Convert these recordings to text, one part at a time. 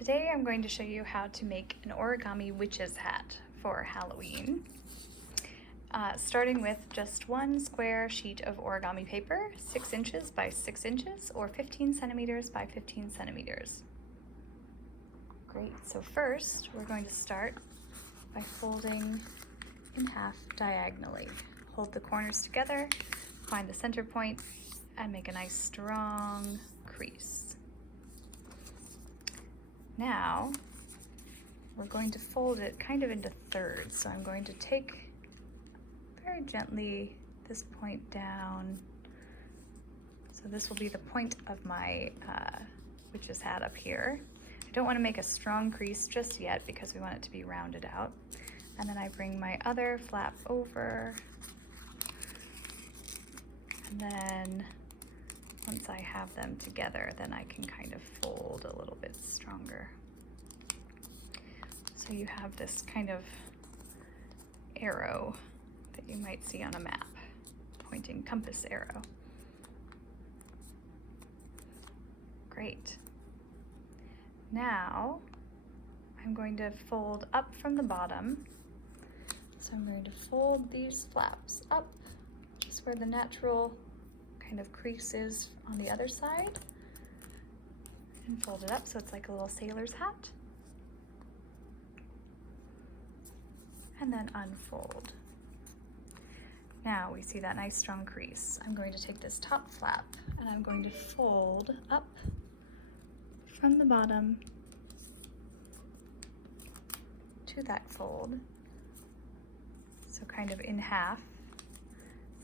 Today I'm going to show you how to make an origami witch's hat for Halloween. Starting with just one square sheet of origami paper, 6 inches by 6 inches or 15 centimeters by 15 centimeters. Great, so first we're going to start by folding in half diagonally. Hold the corners together, find the center point, and make a nice strong crease. Now, we're going to fold it kind of into thirds. So I'm going to take very gently this point down. So this will be the point of my witch's hat up here. I don't want to make a strong crease just yet because we want it to be rounded out. And then I bring my other flap over. And then once I have them together, then I can kind of fold a little bit stronger. So you have this kind of arrow that you might see on a map, pointing compass arrow. Great. Now I'm going to fold up from the bottom. So I'm going to fold these flaps up, just where the natural kind of creases on the other side, and fold it up so it's like a little sailor's hat, and then unfold. Now we see that nice strong crease. I'm going to take this top flap and I'm going to fold up from the bottom to that fold, so kind of in half,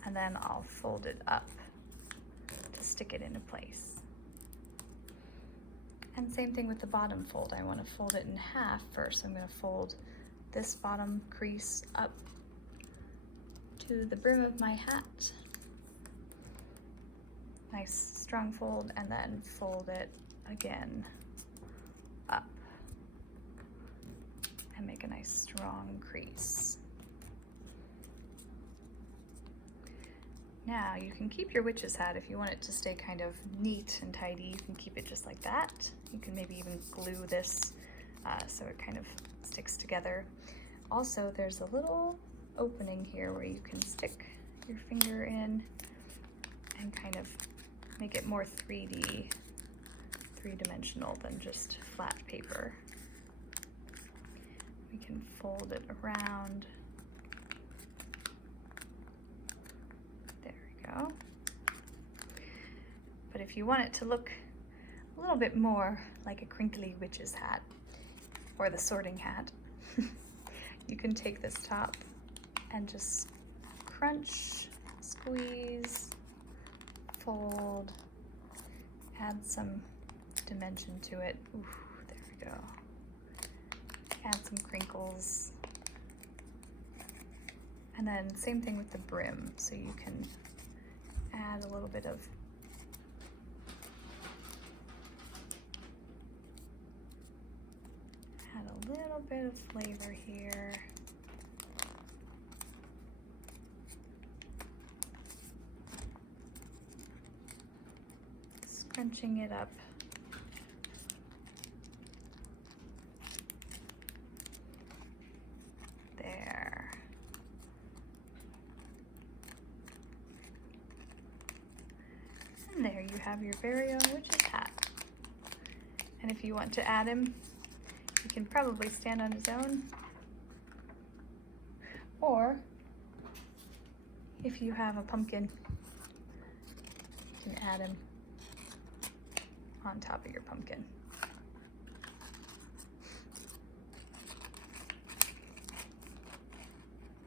and then I'll fold it up to stick it into place. And same thing with the bottom fold. I want to fold it in half first. I'm going to fold this bottom crease up to the brim of my hat. Nice strong fold, and then fold it again up and make a nice strong crease. Now you can keep your witch's hat if you want it to stay kind of neat and tidy. You can keep it just like that. You can maybe even glue this so it kind of sticks together. Also, there's a little opening here where you can stick your finger in and kind of make it more 3D, three-dimensional than just flat paper. We can fold it around. Go. But if you want it to look a little bit more like a crinkly witch's hat or the sorting hat, you can take this top and just crunch, squeeze, fold, add some dimension to it. Ooh, there we go. Add some crinkles. And then same thing with the brim, so you can add a little bit of flavor here. Scrunching it up. There. And there you have your very own witch's hat. And if you want to add him, he can probably stand on his own. Or if you have a pumpkin, you can add him on top of your pumpkin.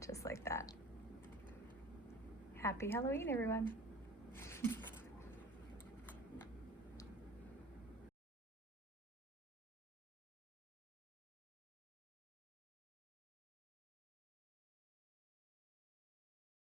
Just like that. Happy Halloween, everyone.